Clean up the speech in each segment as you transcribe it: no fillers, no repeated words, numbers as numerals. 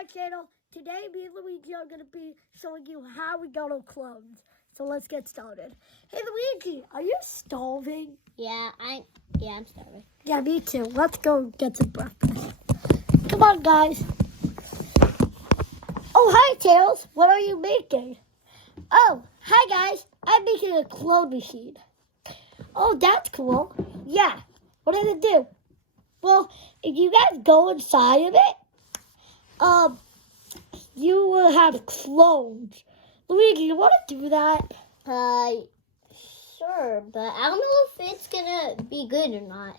my channel. Today, me and Luigi are going to be showing you how we got our clothes. So let's get started. Hey, Luigi, are you starving? Yeah, I'm starving. Yeah, me too. Let's go get some breakfast. Come on, guys. Oh, hi, Tails. What are you making? Oh, hi, guys. I'm making a clone machine. Oh, that's cool. Yeah. What does it do? Well, if you guys go inside of it, you will have clones. Luigi, you want to do that? Sure, but I don't know if it's gonna be good or not.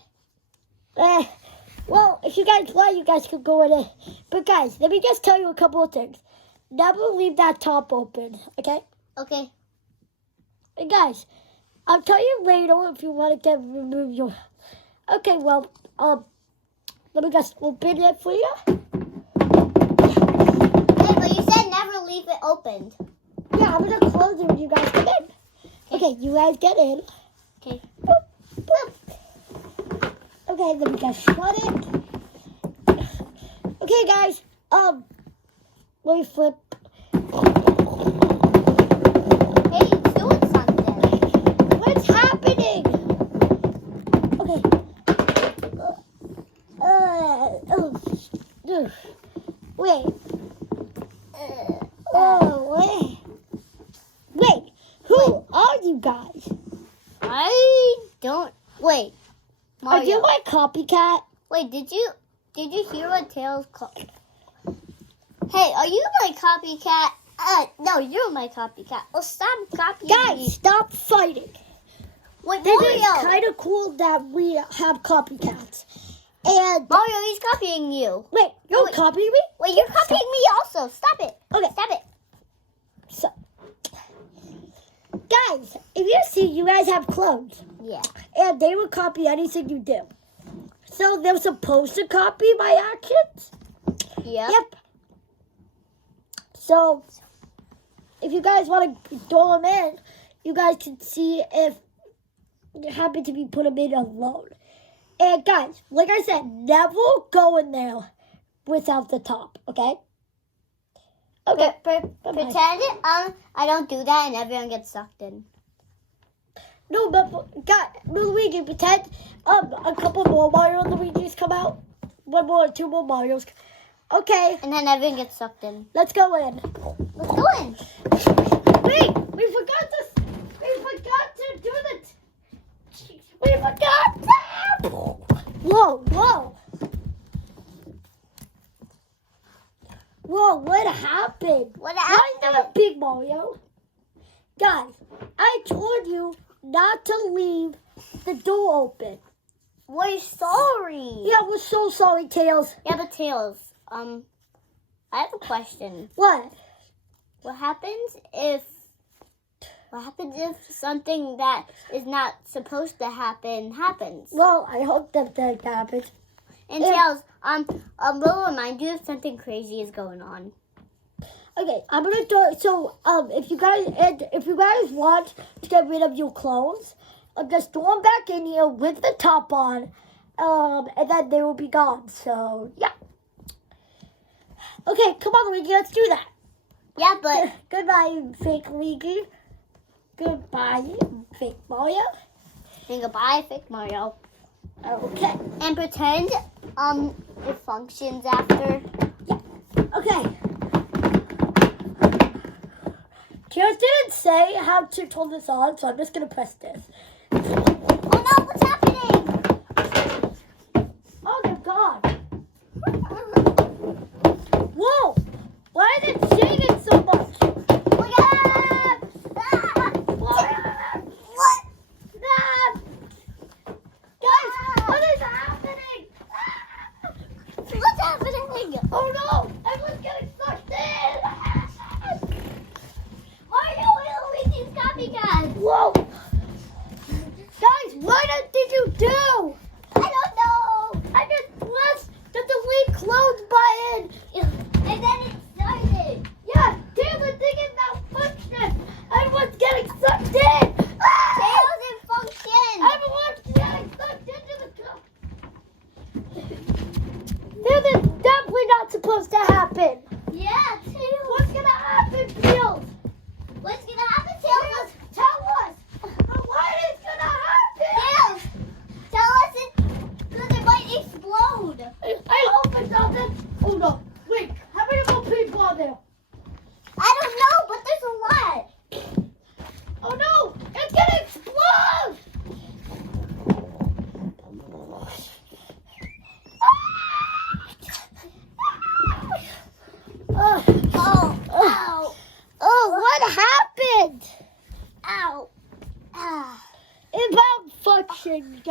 Well, if you guys want, you guys could go in it. But guys, let me just tell you a couple of things. Never leave that top open, okay? Okay. And guys, I'll tell you later if you want to remove your... Okay, well, let me just open it for you. Hey, but you said never leave it opened. Yeah, I'm going to close it when you guys come in. Okay, you guys get in. Okay. Boop, boop. Okay, let me just shut it. Okay, guys, let me flip. Hey, it's doing something. What's happening? Okay. Wait. Wait. Who are you guys? I don't. Wait. Mario. Are you my copycat? Wait, did you hear what Tails called? Hey, are you my copycat? No, you're my copycat. Oh, stop copying Guys, me. stop fighting. Wait, This Mario. is kind of cool that we have copycats. And Mario, he's copying you. wait, you're Wait. copying me? Wait, you're copying me also. Stop it. Okay. Stop it. So, guys, if you see, you guys have clones. Yeah. And they will copy anything you do. So they're supposed to copy my actions? Yep. So, if you guys want to throw them in, you guys can see if you happen to be put them in alone. And guys, like I said, never go in there without the top, okay? Okay. Pretend I don't do that and everyone gets sucked in. No, but Luigi, pretend a couple more Mario Luigi's come out. One more, two more Marios. Okay. And then everyone gets sucked in. Let's go in. Let's go in. Wait, we forgot to do we forgot. Whoa. Whoa, what happened? What Why is there a happened? big Mario? Guys, I told you not to leave the door open. We're sorry. Yeah, we're so sorry, Tails. Yeah, but Tails, I have a question. What? What happens if something that is not supposed to happen happens? Well, I hope that happens. And Tails, we'll remind you if something crazy is going on. Okay, I'm gonna do it. So, if you guys want to get rid of your clothes, just throw them back in here with the top on, and then they will be gone. So, yeah. Okay, come on, Luigi, let's do that. Yeah, but Goodbye, fake Luigi. Goodbye, fake Mario. and goodbye, fake Mario. Okay. And pretend it functions after. Okay. Tails didn't say how to turn this on, so I'm just gonna press this. Oh no, what's happening? Oh, they're gone. Whoa! Why is it shaking so much? Look at that! What? Guys, what is happening? What's happening? Oh no! Everyone's getting sucked in! Mario and Luigi's copycat. Whoa!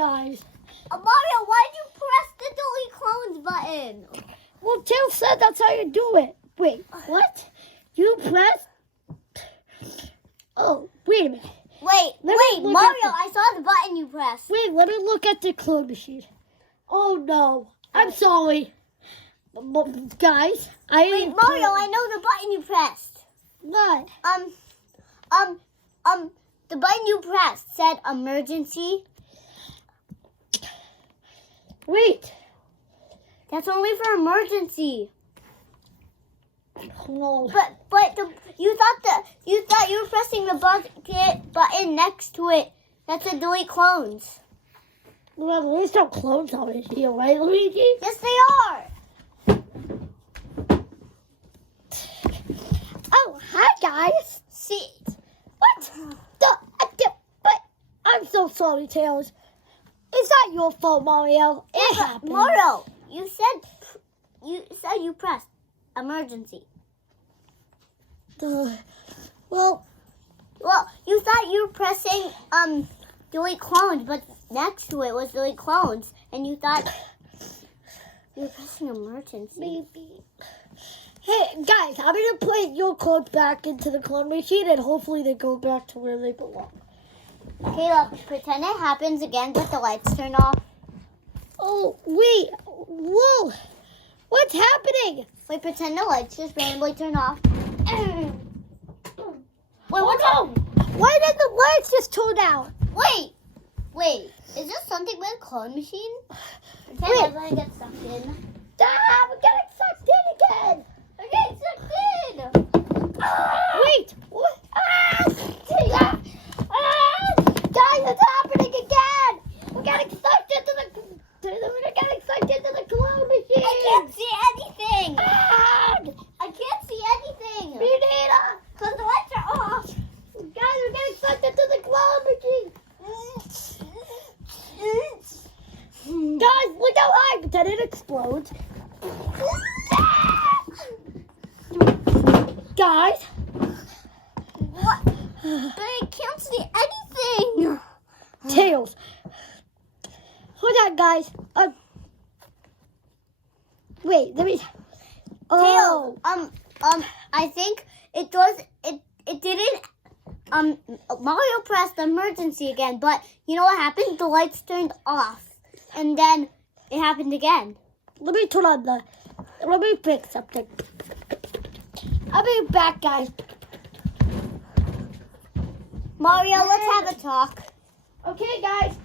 guys. Mario, why did you press the delete clones button? Well, Tails said that's how you do it. Wait, what? You press? Oh, wait a minute. Wait, look Mario, at I saw the button you pressed. Wait, let me look at the clone machine. Oh no, I'm sorry, guys. Wait, Mario, I know the button you pressed. What? The button you pressed said emergency. Wait. That's only for emergency. No. But you thought you were pressing the button next to it. That's a delete clones. Well, there's no clones on it here, right, Luigi? Yes, they are. Oh, hi, guys. See, What? But I'm so sorry, Tails. It's not your fault, Mario. It happened. Mario, you said you pressed emergency. Well, you thought you were pressing delete clones, but next to it was delete clones, and you thought you were pressing emergency. maybe. Hey, guys, I'm going to put your clones back into the clone machine, and hopefully they go back to where they belong. Caleb, pretend it happens again, but the lights turn off. Oh, wait. Whoa. What's happening? Wait, pretend the lights just randomly turn off. Wait, what's no. Why did the lights just turn out? Wait. Is this something with a clone machine? Pretend Wait. everyone gets sucked in. Ah, we're getting sucked in again. I'm getting sucked in. Wait. What? Guys, it's happening again. We're getting sucked into the clone machine. I can't see anything. Ah, I can't see anything. me neither. Because the lights are off. Guys, we're getting sucked into the clone machine. Guys, look how high. Then it explodes. Guys. What? But I can't see anything. Tails. Hold on, guys. Wait, let me. Oh. Tails. I think it does. It didn't. Mario pressed emergency again, but you know what happened? The lights turned off, and then it happened again. Let me turn on the. Let me fix something. I'll be back, guys. Mario, let's have a talk. Okay, guys.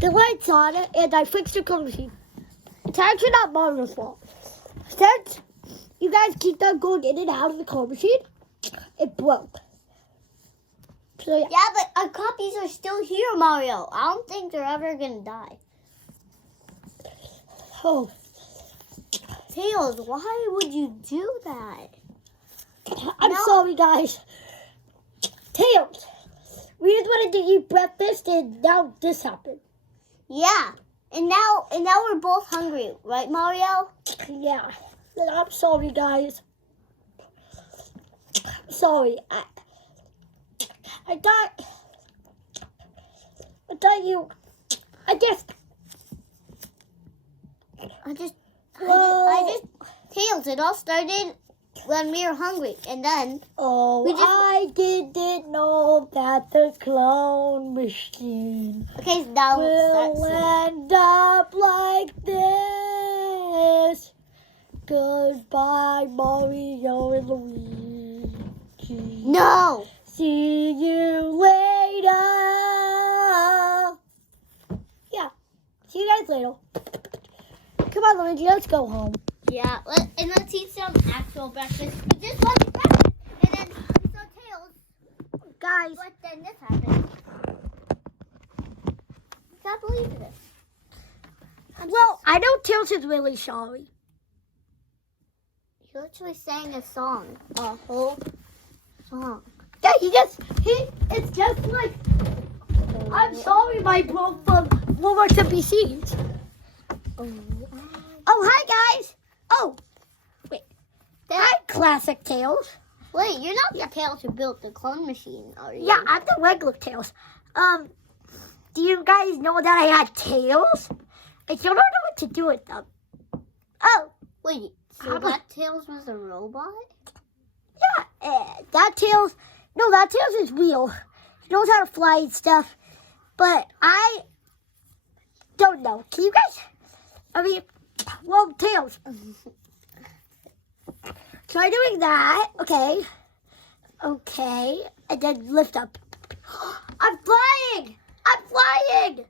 The light's on, and I fixed the clone machine. It's actually not Mario's fault. Since you guys keep on going in and out of the clone machine, it broke. So yeah. Yeah, but our copies are still here, Mario. I don't think they're ever gonna die. Oh, Tails, why would you do that? I'm sorry, guys. Tails, we just wanted to eat breakfast, and now this happened. Yeah, and now we're both hungry, right, Mario? Yeah, I'm sorry, guys. Sorry. I thought you. I guess. I just. Tails, it all started when we were hungry, and then. I didn't know that the clone machine Okay, so now will end up like this. Goodbye, Mario and Luigi. No. See you later. Yeah. See you guys later. Come on, Luigi, let's go home. Yeah, let's eat some actual breakfast. We just wanted breakfast, and then we saw Tails. Guys. But then this happened. I can't believe this. Well, I know Tails is really sorry. He literally sang a song. A whole song. Yeah, it's just like, I'm sorry, my bro from Lower to be seen. Oh, hi, guys. Oh, wait. Hi, Classic Tails. Wait, you're not the Tails who built the clone machine, are you? Yeah, I'm the regular Tails. do you guys know that I had tails? I still don't know what to do with them. Oh. Wait, so that Tails was a robot? Yeah, that Tails is real. He knows how to fly and stuff. But I don't know. Can you guys, well, Tails. Try doing that. Okay. Okay. And then lift up. I'm flying! I'm flying!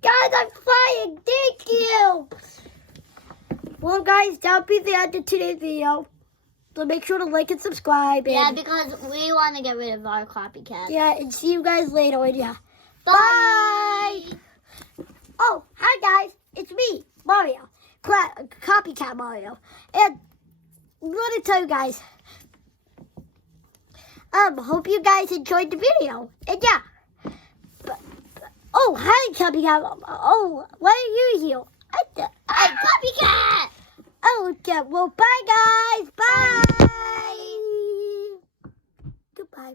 Guys, I'm flying! Thank you! Well, guys, that'll be the end of today's video. So make sure to like and subscribe. And, Yeah, because we want to get rid of our copycat. yeah, and see you guys later. And yeah. Bye! Oh, hi, guys. It's me, Mario. Copycat Mario. And I'm going to tell you guys, hope you guys enjoyed the video. And yeah. Oh, hi, Copycat. Oh, why are you here? Hey, copycat! Oh, okay. Well, bye, guys. Bye. Goodbye.